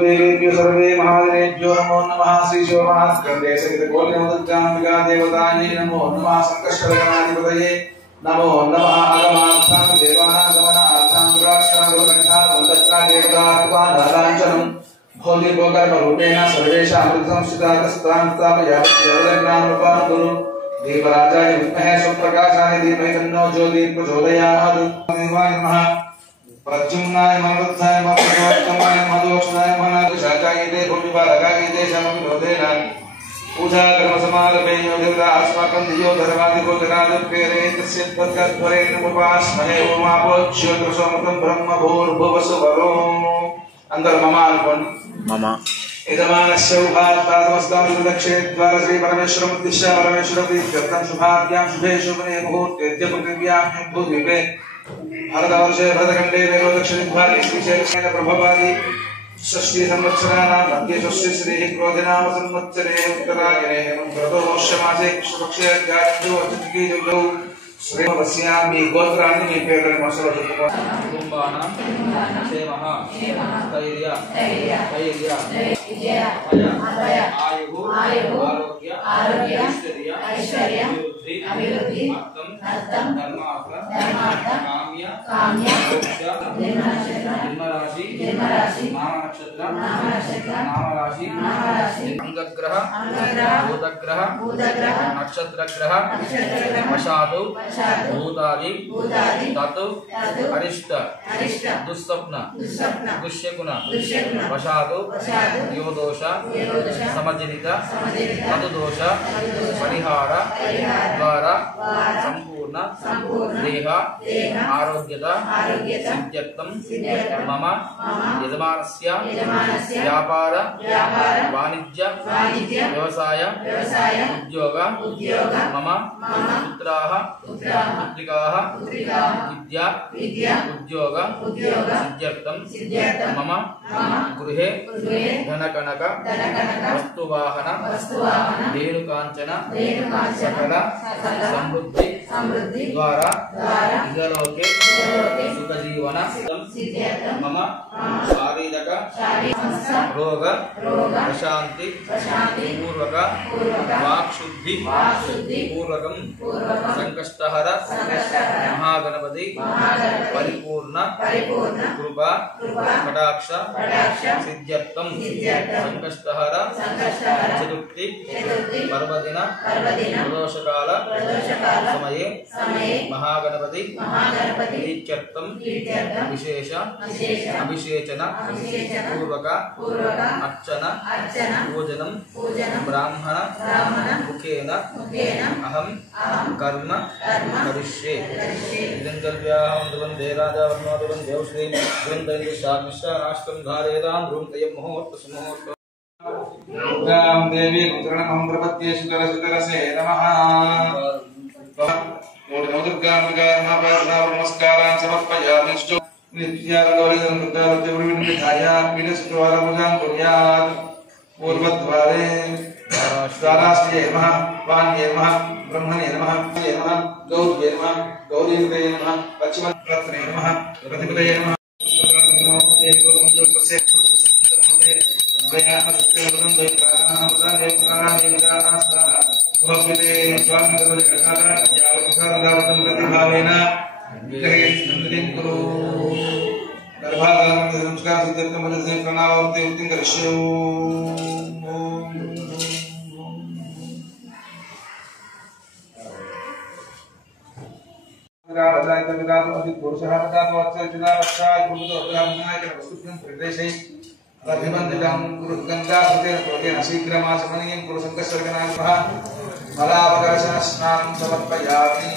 देवेभ्यो सर्वे महादेवेभ्यो नमो नमः श्री शिवमास्कंदे सहित कोटिमुद्रांबिका देवताये नमो नमः संकष्टगणाधिपतये नमो नमः आगमार्थां देवानां गमनार्थां दुराक्षारोगणा देवतात्वानालाञ्छनं भोधिभोगर्भरूपेण सर्वेषां संस्थितास्तस्तां स्थापयामि देवराजाय विद्महे सुप्रकाशाय धीमहि तन्नो ज्योतिः प्रचोदयात् देवाय नमः प्रद्युम्नाय मरुद्धाय मरुद्गोत्तमाय मधुक्षणाय मनादिशाचाय ते भूमिपालकाय ते शमविरोधेन पूजा कर्म समारभे योधिता अस्माकं दियो धर्मादिगोचरादिप्रेरे तस्य तद्गत्वरेण उपास्महे ओम आपोज्योतिषोमतं ब्रह्म भूर्भुवस्वरो अंदर ममा अनुकोंడి ममा यजमानस्य उभातादमस्तां दक्षे द्वार श्री परमेश्वरं दिशा परमेश्वर प्रीत्यर्थं शुभाभ्यां शुभे शुभने मुहूर्ते पृथिव्यां भूद्वीपे भारतवर्षे भरतखंडे वेरो दक्षिणद्वारे श्रीशैलेन प्रभवादि षष्ठी संवत्सराणां मध्ये षष्ठी श्रीः क्रोधिनाम संवत्सरे उत्तरायणे हेमन्तर्दोषमासे कृष्णपक्षे अध्यात्मो अतिथिकीजौ श्रीमवस्यामि गोत्राणि मे पेरल मसलो कुटुंबानां क्षेमः स्थैर्य अभय आयुः आरोग्य ऐश्वर्य अभिवृद्धि अर्थं धर्मार्थ काम्य जन्मराशि नाम नक्षत्र अंगग्रह भूतग्रह नक्षत्रग्रह वशादु भूतादि तत् अरिष्ट दुस्वप्न दुष्यगुण वशादु योदोष समजनित तदुदोष परिहार द्वारा संपूर्ण देह आरोग्यता सिद्ध्यर्थं मम यजमानस्य व्यापार वाणिज्य व्यवसाय उद्योग मम पुत्राः पुत्रिकाः विद्या उद्योग सिद्ध्यर्थं मम गृहे धनकनक वस्तुवाहन धेनुकांचन सकल समृद्धि द्वारा इहलोके सुखजीवन मम शारीरक रोग प्रशांति पूर्वक वाक्शुद्धि पूर्वकं संकष्टहर महागणपति परिपूर्ण कृपा कटाक्ष सिद्ध्यर्थं संकष्टहर चतुर्थी पर्वदिन प्रदोषकाल समये महागणपति प्रीत्यर्थं विशेष अभिषेचन पूर्वक अर्चन पूजनं ब्राह्मण मुखेन अहं कर्म करिष्ये वन्दे राजा वन्दे श्री वृन्दयिशामिश्राष्टं धारयतां ध्रुवं मुहूर्त दुर्गां देवी पुत्रणं प्रपद्ये सुतरसे नमः दुर्गां नमस्कारान् समर्पयामि नित्यानन्दोलितं पूर्वद्वारे स्वाराश्रये नमः वाण्ये नमः ब्रह्मणे नमः नमः गौर्ये नमः गौरीन्द्रे नमः पश्चिमरत्ने नमः प्रतिपदये नमः शीघ्रमाशमनीयं कुरु संकर्षणनामः मलापकर्षण स्नानं समर्पयामि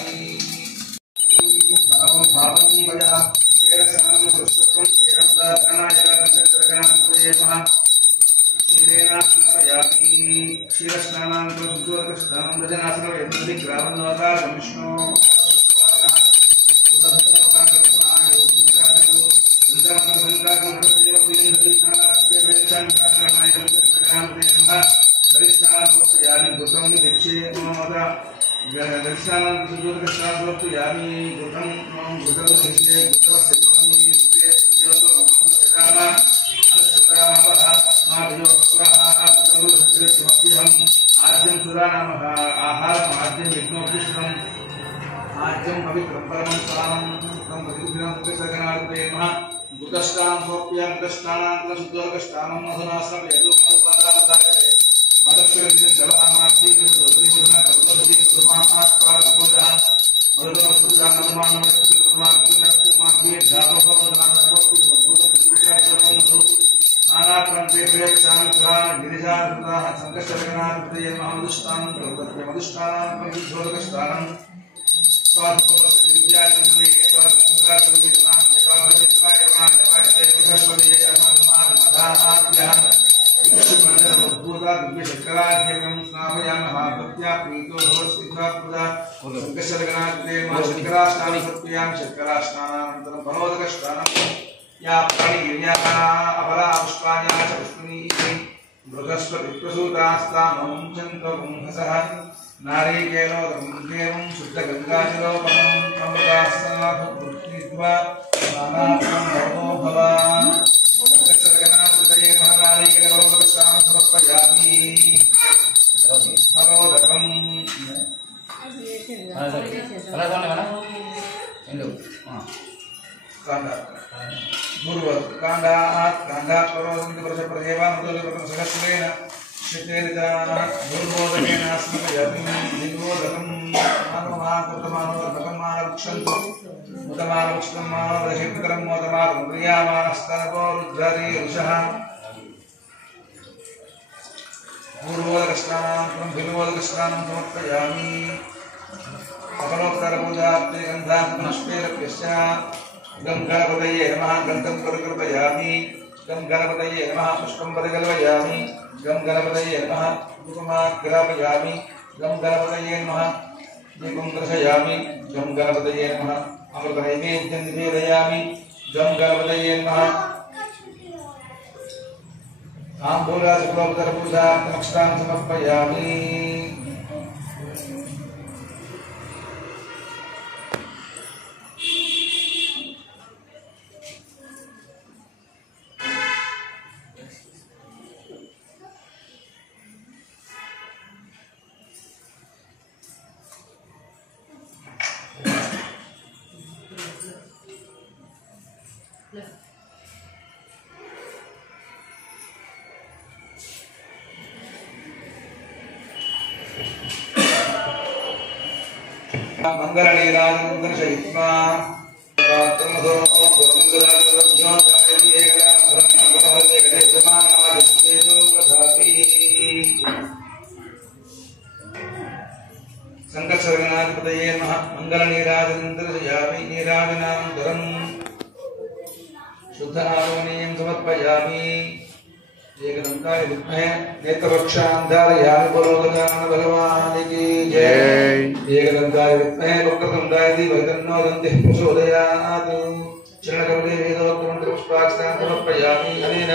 आद्यं पवित्रं परमं स्थानं तं प्रतिदिनं कृष्णगणार्पे नमः बुद्धस्नानं सोप्यं कृष्णानां शुद्धोर्गस्नानं मधुनासं यदुपदादाय मदक्षरं जलमात्मीकं दोत्रिमुदना कल्पदति मुदमात्पादकोदः मधुरसुजानमानमस्तुतमात्मीर्मात्मीर जातोभवदना सर्वस्तु मधुरसुजानमानमस्तु नानाप्रान्तेभ्यक्षान्त्रा गिरिजासुताः संकष्टगणार्पे महामधुष्टानं कल्पते मधुष्टानं परिशोधकस्नानं नारिकेलोदं शुद्धगङ्गाजलोपनं अमृतास्नाथुर्तित्वा नानात्मं भवो भवान् सत्कर्षगणाकृतये महानारिकेलोदकस्नानं समर्पयामि हलोदकम् काण्डात् काण्डात् करोदं सहस्रेण गंगापतये नमः गंधं परिकृपयामि गं गणपतये नमः पुष्पं परिकल्पयामि गं गणपतये नमः धूपमाग्रापयामि गं गणपतये नमः दीपं दर्शयामि गं गणपतये नमः अमृतनैवेद्यं निवेदयामि गं गणपतये नमः ताम्बूलादिपुरोपतरपूजार्थमक्षतां समर्पयामि मंगलनीराजनं दर्शयित्वा तन्मधो गुरुमंगलाज्ञो कामयेगा ब्रह्मभवते गणेशमानादित्येतो तथापि संकर्षगणाधिपतये नमः मंगलनीराजनं दर्शयामि नीराजनानन्तरं शुद्ध आरोणीयं समर्पयामि एकदंताय विद्महे नेत्रवक्षान्धारयामि बलोदगान भगवान की जय एकदंताय विद्महे वक्रतुंडाय धीमहि तन्नो दन्तिः प्रचोदयात् चरणकमले वेदोक्तमन्त्रपुष्पाक्षतां समर्पयामि अनेन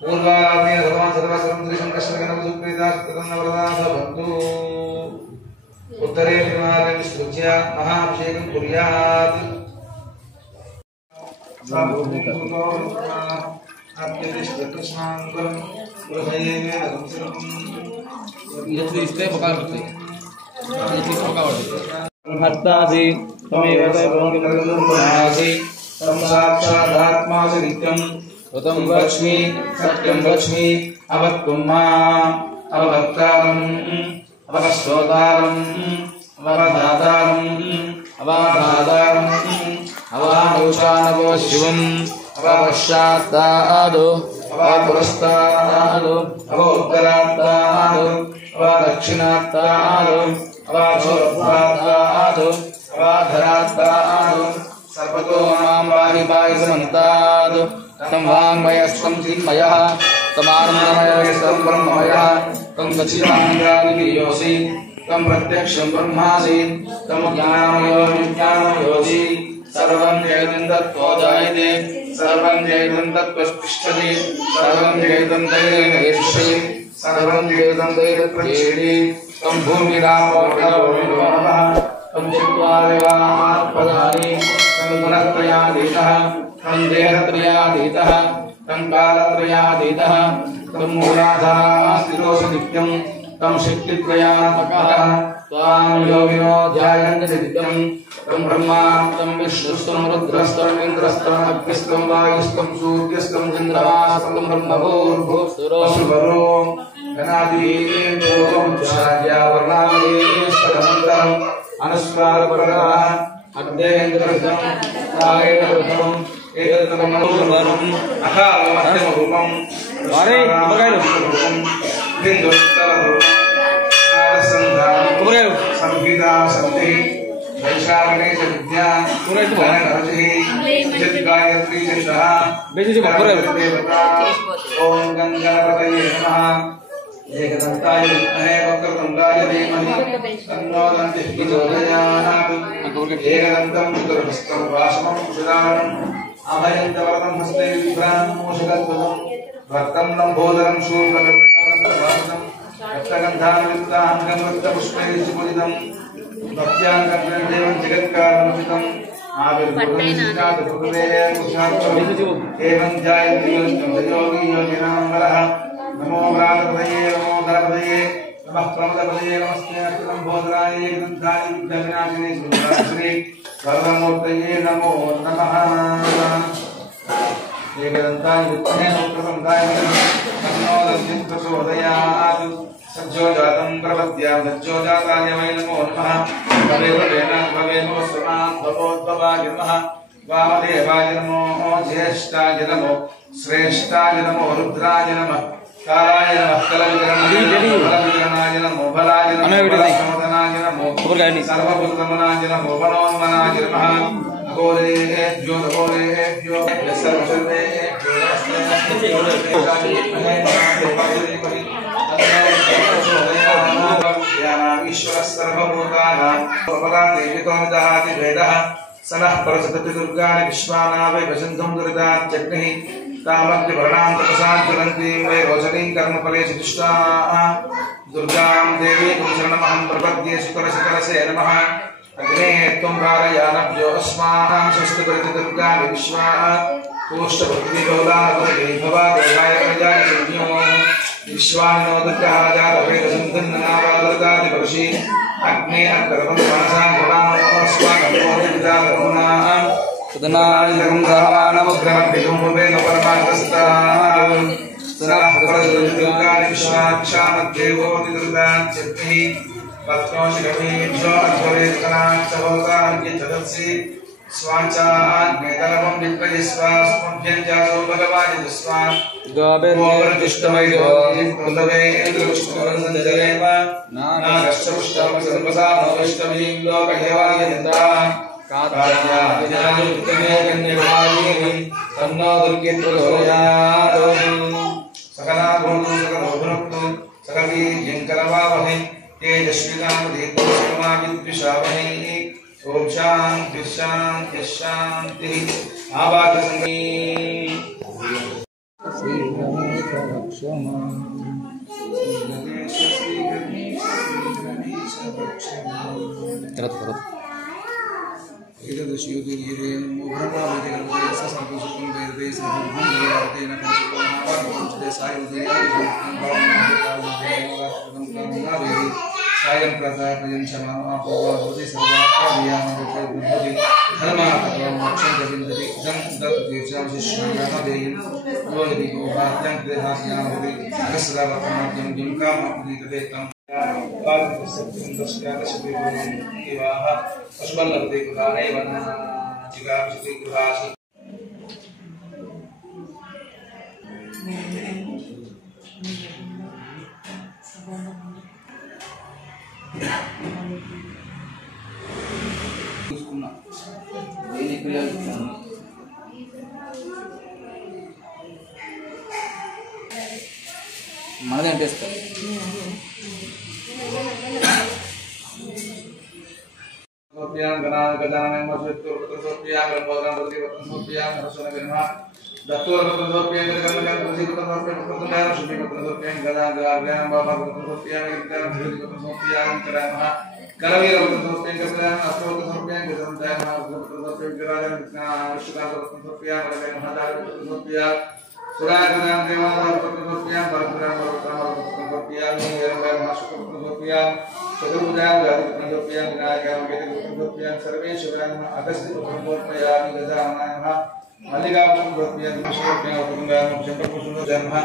पूर्वालाभेन सर्वान् सर्वसरं कृतन्नवरदाः भवन्तु उत्तरे निर्माणं विसृज्य महाभिषेकं कुर्यात् भर्तासि त्वमेव सर्वं साक्षादात्मासि नित्यं ऋतं वच्मि सत्यं वच्मि अवक्तुं माम् अवक्तारम् अवस्तोतारम् अवदातारम् अवादातारम् अवादौषानवो शिवम् अवपश्चात्तादो अवपुरस्तादो अवोत्तरात्तादो अवदक्षिणात्तादो अवाचोत्तादो अवाधरात्तादो सर्वतो मां पाहि पाहि समन्तात् तं वाङ्मयस्तं चिन्मयः तमानन्दमयस्तं ब्रह्ममयः तं सच्चिदानन्दयोऽसि तं प्रत्यक्षं ब्रह्मासि तं ज्ञानमयो विज्ञानमयोऽसि सर्वं जयतं तत्त्वो जायते सर्वं जयतं तत्त्वस्तिष्ठति सर्वं जयतं तैर्वेष्टि सर्वं जयतं तैर्प्रचेति तं भूमिरापो नमः तं चत्वारिवात्पदानि तं गुणत्रयाधीतः तं देहत्रयाधीतः तं कालत्रयाधीतः तं मूलाधारस्थितोऽसि नित्यं तं शक्तित्रयात्मकः त्वां योगिनो ध्यायन्ति नित्यं तं ब्रह्मा तं विष्णुस्तं रुद्रस्तं इन्द्रस्तं अग्निस्तं वायुस्तं सूर्यस्तं चन्द्रमास्तं ब्रह्मभूर्भुवस्सुरो गणाधीशोऽहं चार्यावर्णामदेशतमन्तरम् अनुस्वारपरः अद्येन्द्रं कालेन्द्रं एतत्तमनोरमम् अकालमध्यमरूपं संहिता शक्ति वैशाखने विद्या गायत्री ओम गंगापतये नमः एकदन्ताय विद्महे वक्रतुण्डाय धीमहि तन्नो दन्तिः प्रचोदयात् एकदन्तं चतुर्हस्तं वासवं सुदानं अभयन्तवरदं हस्ते विभ्रामोषधत्वं भक्तं लम्बोदरं शूर्णकर्णकमलवासनं रक्तगन्धानुयुक्तां गन्धपुष्पैः सुपूजितं भक्त्यां गन्धदेवं जगत्कारणमितं एवं जायते योगी योगिनाम्बरः नमो व्रातपदये नमो धरपदये नमः प्रमदपदये नमस्ते अखिलम्बोदराय एकदन्ताय विद्याविनाशिने श्री वरदमूर्तये नमो नमः एकदन्ताय विद्महे वक्रतुण्डाय तन्नो दन्तिः प्रचोदयात् सज्जो जातं प्रपद्यां सज्जो जाताय वै नमो नमः भवेन स्वमान् भवोद्भवाय नमः वामदेवाय नमो ज्येष्ठाय नमो श्रेष्ठाय नमो रुद्राय नमः कालाय नमः कलविकरणाय नमो बलाय नमो बलसमदनाय नमो सर्वभूतमनाय नमो मनोन्मनाय नमः अघोरेभ्यो नघोरेभ्यो सर्वसर्वेभ्यो ईश्वरः सर्वभूतानां पदार्थेभितोऽनुदहाति भेदः सनः परसतति दुर्गाणि विश्वानावै भजन्तं दुरितात्यग्निः तामग्निवर्णां तपसां ज्वलन्तीं वै रोचनीं कर्मफले चतुष्टाः दुर्गां देवीं शरणमहं प्रपद्ये सुकरशकरसे नमः अग्ने त्वं वारयानभ्यो अस्माकं स्वस्तिपरिति दुर्गाणि विश्वाः तूष्टभक्तिबहुलाभवे भवा देवाय प्रजाय संज्ञो विश्वानो दुर्गः जातवेदसंतन्नावादृतादिपर्षि अग्ने अग्रवं मनसां गुणामस्माकं सदनायं सहमानमुग्रहं भवेन परमागस्ताः सनः परसुर्गाणि विश्वाक्षामद्देवोति दुर्गाच्यग्निः पत्नोशिखमीभ्यो अध्वरेत्कनाक्षभोतान्यचदत्सि स्वाञ्चाग्नेतलवं विप्रजिस्वास्मभ्यञ्जासो भगवाजिस्वान् गोविर्दिष्टमयो कुलवेन्द्रविष्णुवन्ददेव नागश्चपुष्टमसर्वसामविष्टमीं लोकहेवायन्ता तन्नो दुर्गे प्रचोदयात् सकला भूतो सकलो भुनक्तु सकली जंकरवावहै तेजस्विनामधीतोषमाविद्विषावहै ओम शांति शांति शांति आवाज संगीत सायं प्रसादयं क्षमापूर्वभूति सर्वात्मवियामविषयबुद्धि धर्मात्मकं मोक्षं जपिन्दति जं दत्तीर्षां शिष्यामदेयं योगिति गोपात्यं क्लेशास्यामभूति अगस्रावतमाद्यं किं कामपति तदेतं पादसत्यं दस्यादशपिपूर्वं विवाह पशुवल्लभते कुलानैव चिगांशति कुलासि మనదే అనిపిస్తారు Surayam Dewana Pratapurpiyam Bharatram Pratapurpiyam Niram Mahasukapurpiyam Chaturudayam Pratapurpiyam Vinayakam Pratapurpiyam Sarveshwaram Agasti Pratapurpiyam Gajamanayam Malika Pratapurpiyam Pratapurpiyam Pratapurpiyam Chaturpurpiyam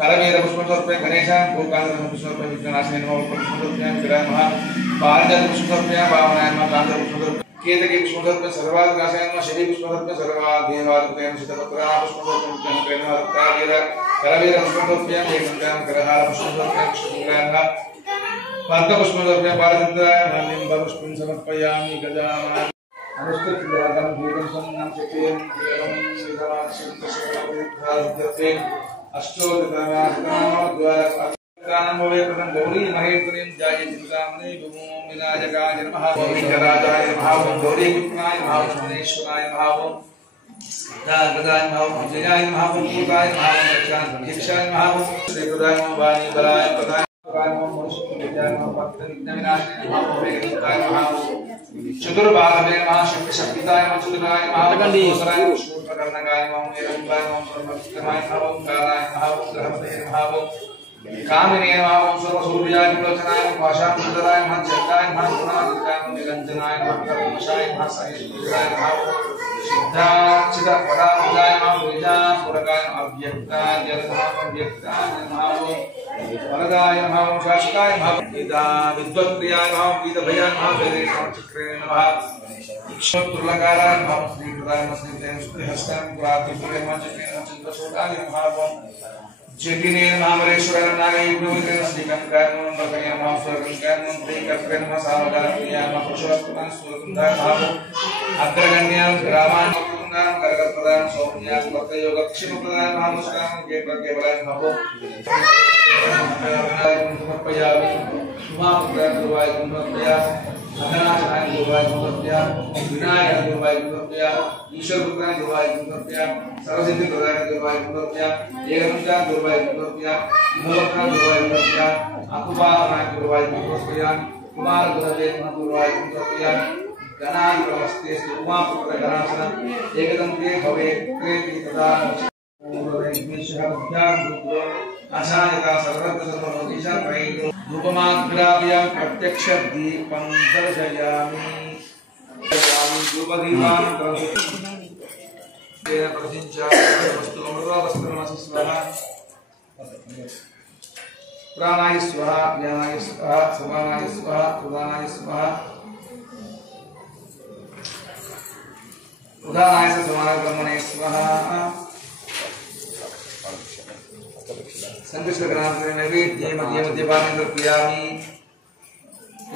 Karavira Pratapurpiyam Ganesha Pratapurpiyam Pratapurpiyam Vijnanasena Pratapurpiyam Viranam Bharata Pratapurpiyam Bhavanayam Kanta Pratapurpiyam केतके पुष्पधर्म सर्वाधिकाशयन शरीर पुष्पधर्म सर्वाधिवादुकेन सुतपत्रा पुष्पधर्म केनवादुकारीर करवीर पुष्पधर्म एकंकाम करहार पुष्पधर्म कृष्णग्राम पाद पुष्पधर्म पारचंद्राय नलिंब पुष्पं समर्पयामि गजानन अनुष्ठितयागं दीपं सन्नं चक्रेण देवं विधवासुतशक्तिभाद्यते अष्टोदतमास्तनामद्वार नमोवे प्रथम गौरी महेश्वरीं जाये चिंतामणि गुमो विनायकाय नमः गोविंदराजाय नमः गौरी पुत्राय नमः विष्णुश्वराय नमः गदाय नमः विजयाय नमः पूताय नमः दक्षाय नमः श्रीप्रदाय नमः वाणी बलाय प्रदाय नमः मनुष्य विद्याय नमः भक्त विघ्नविनाशाय नमः वेदाय नमः चतुर्बाहवे नमः शक्तिशाय नमः चतुराय नमः सहस्राय नमः शूद्रकर्णकाय नमः निरंजनाय नमः ब्रह्मविष्णुवाय नमः कालाय नमः ग्रहपते नमः कामिने नमः सर्वसूर्याय विलोचनाय भाषांतराय नमः जगदाय नमः गुणादिकाय नमः निरंजनाय नमः कर्मशाय नमः सहिष्णुराय नमः सिद्धाचित पदार्थाय नमः बीजापुरकाय नमः अव्यक्ताय नमः अव्यक्ताय नमः वरदाय नमः शाश्वताय नमः गीता विद्वत्प्रियाय नमः गीतभयाय नमः वेदेश चक्रे नमः क्षोत्रलकाराय नमः श्रीप्रदाय नमः श्रीदेव सुहस्ताय प्रातिपुरे नमः चक्रे नमः चंद्रशोधाय नमः जेतिने नामरेश्वर नागयुग्नोग्रह श्रीकंकाय नमः बकय नमः स्वर्गंकाय नमः प्रियकर्तृ नमः सावधानप्रियाय नमः पुरुषोत्तमाय सुरकुंडाय नमः अग्रगण्यां ग्रामान् मुकुंदां करकप्रदां सौम्यां वर्तयोगक्षिमप्रदाय नमः नमस्कारं केवलाय नमः समर्पयामि उमापुत्राय गुरुवाय समर्पयामि अधनाशनाय गुरुवाय समर्पयामि विनायकाय गुरुवाय समर्पयामि ईश्वरपुत्राय गुरुवाय समर्पयामि सरस्वती प्रदाय गुरुवाय समर्पयामि एकदंताय गुरुवाय समर्पयामि भवत्राय गुरुवाय समर्पयामि अकुपालनाय गुरुवाय समर्पयामि कुमार गुरुदेव गुरुवाय समर्पयामि गणाय नमस्ते उमापुत्र गणासनं एकदंते भवे क्रेति तदा आशायता सर्वत्र सर्वलोकेशा त्रैलो धूपमाग्राव्यां प्रत्यक्ष दीपं दर्शयामि धूपदीपान् तेन प्रसिञ्चामि वस्तु अमृतवस्त्रमसि स्वाहा प्राणाय स्वाहा ज्ञानाय स्वाहा समानाय स्वाहा उदानाय स्वाहा उदानाय समानाय ब्रह्मणे स्वाहा संकष्ट ग्रामसे नैवेद्ये मध्ये मध्यपानं क्रियामि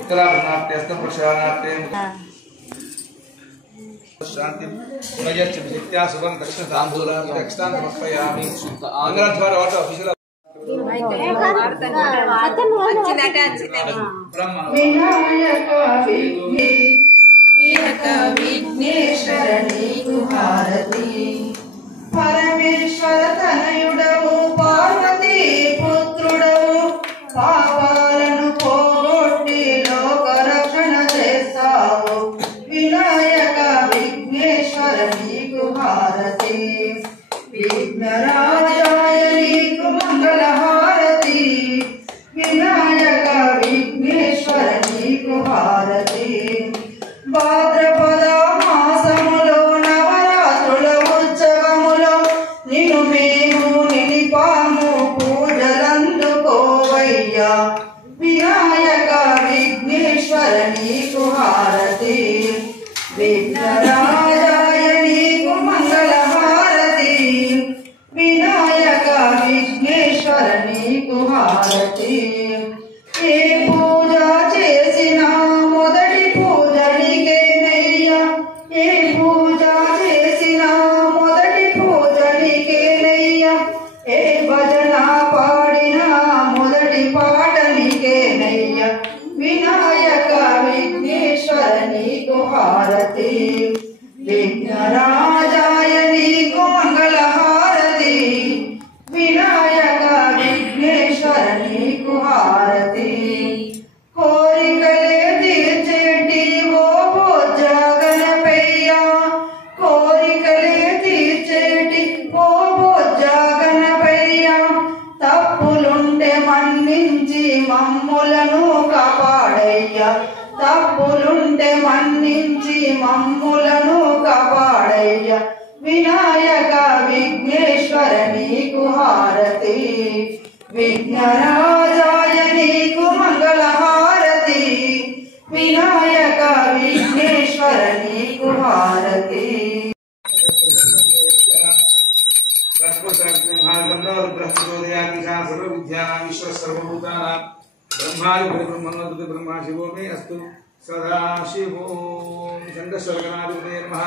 उत्तराभनाट्ये हस्तं प्रक्षालनाट्ये शांति मयच्च विद्या शुभं दक्षिण तांबूलं दक्षिणां समर्पयामि आंग्लद्वारा वाट ऑफिशियल विघ्नेश्वर नीकु हारति పరమేశ్వర తనయుడవు పార్వతీ పుత్రుడవు పాపాలను పోగొట్టి లోక రక్షణ చేస్తావు వినాయక విఘ్నేశ్వర నీకు హారతి విఘ్నరాజాయ నీకు మంగళ హారతి వినాయక విఘ్నేశ్వర నీకు హారతి భాద్రపద మాసములో నవరాత్రుల ఉత్సవములో నిన్ను మేము నిలిపాము పూజలందుకోవయ్యా వినాయక విఘ్నేశ్వర నీకు హారతి విఘ్నరాజాయ నీకు మంగళ హారతి వినాయక విఘ్నేశ్వర నీకు హారతి ఏ పూజ చేసినా మొదటి పూజ నీకేనయ్యా ఏ పూజ చేసినా మొదటి పూజ నీకేనయ్యా ఏ భజన పాడినా మొదటి పాట నీకేనయ్యా వినాయక విఘ్నేశ్వర నీకు హారతి విఘ్నరాజాయ నీకు మంగళ హారతి వినాయక విఘ్నేశ్వర నీకు హారతి కోరికలే తీర్చేటి ఓ బొజ్జ గణపయ్య కోరికలే తీర్చేటి ఓ బొజ్జ గణపయ్య తప్పులుంటే మన్నించి మమ్ములను కాపాడయ్యా తప్పులుంటే మన్నించి మమ్ములను కాపాడయ్యా వినాయక విఘ్నేశ్వర నీకు హారతి విఘ్నరాజాయ నీకు మంగళ హారతి వినాయక విఘ్నేశ్వర నీకు హారతి ब्रह्मा शिवो मे अस्तु सदा शिवो चंद्रस्वर्गनाधिपते नमः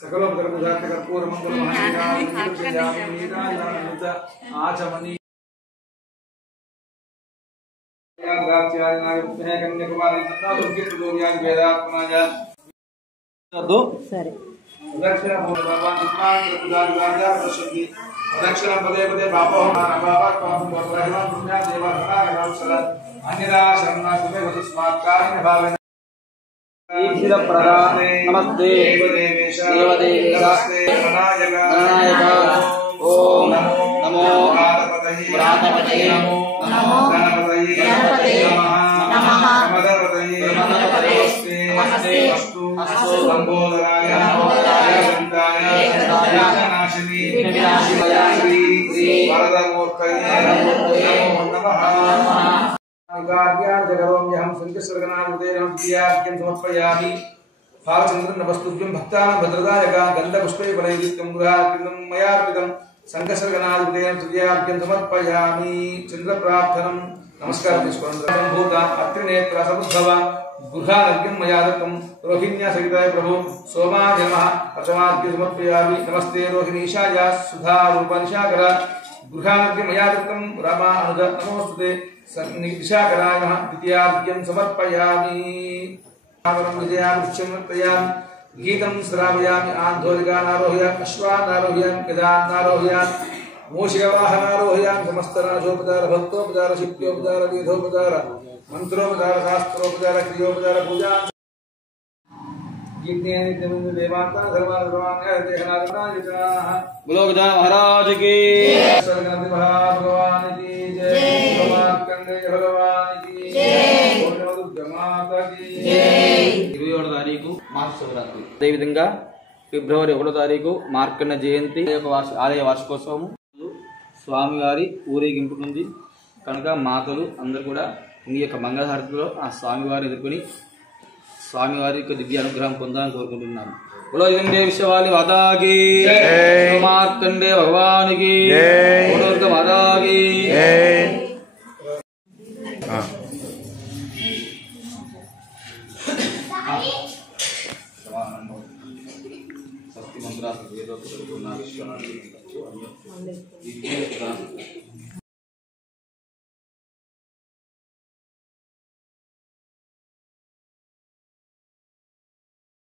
सकलोपकर्मजातकर्पूरमङ्गलमहानीराजनीराजनीराजनीराज आचमनी సరే दक्षिण दक्षिण पदे पदे बापो बाबा अन्यदा शरणा सुमे वसुस्मात्कारेण भावेन ईश्वर प्रदान नमस्ते देवदेवेश नमस्ते गणायक ओम नमो व्रातपतये नमो गणपतये नमः मदपतये नमस्ते अस्तु लंबोदराय गंधाय विघ्ननाशिनी श्री वरदमूर्तये नमो नमः जगरोम्यहं संकस्वर्गनामदेनं प्रियार्घ्यं समर्पयामि भावचन्द्रं नमस्तुभ्यं भक्तानां भद्रदायका गन्धपुष्पे फलैर्युक्तं गृहार्घ्यं मयार्पितं संकस्वर्गनामदेनं प्रियार्घ्यं समर्पयामि चन्द्रप्रार्थनं नमस्कारं सम्भूत अत्रिनेत्र समुद्भव गृहार्घ्यं मया दत्तं रोहिण्या सहिताय प्रभु सोमाय नमः प्रथमार्घ्यं समर्पयामि नमस्ते रोहिणीशाय सुधा रूपनिशाकर गृहार्घ्यं मया दत्तं रामा अनुज नमोस्तुते निशाकराय नमः द्वितीयार्घ्यं समर्पयामि विजयामि गीतं श्रावयामि आन्धोलिकानारोहयामि अश्वानारोहयामि गजानारोहयामि मूषिकवाहनारोहयामि समस्तराजोपचार भक्तोपचार शिप्योपचार वेदोपचार मंत्रोपचार शास्त्रोपचार क्रियोपचार पूजा बोलो गजानन महाराज की भगवान की जय मार्कंडेय भगवान की जय दुर्गा माता की जय 27వ తారీఖు మహాశివరాత్రి అదేవిధంగా ఫిబ్రవరి 1వ తారీఖు మార్కండ జయంతి ఆలయ వార్షికోత్సవం స్వామివారి ఊరేగింపు ఉంది కనుక మాతలు అందరూ కూడా ఈ యొక్క మంగళహారతిలో ఆ స్వామివారిని ఎదుర్కొని స్వామివారి యొక్క దివ్య అనుగ్రహం పొందాలని కోరుకుంటున్నాను बोलो इंद्रिय विश्ववाली माता की जय मार्कंडेय भगवान की जय दुर्गा माता की जय शक्ति मंत्रा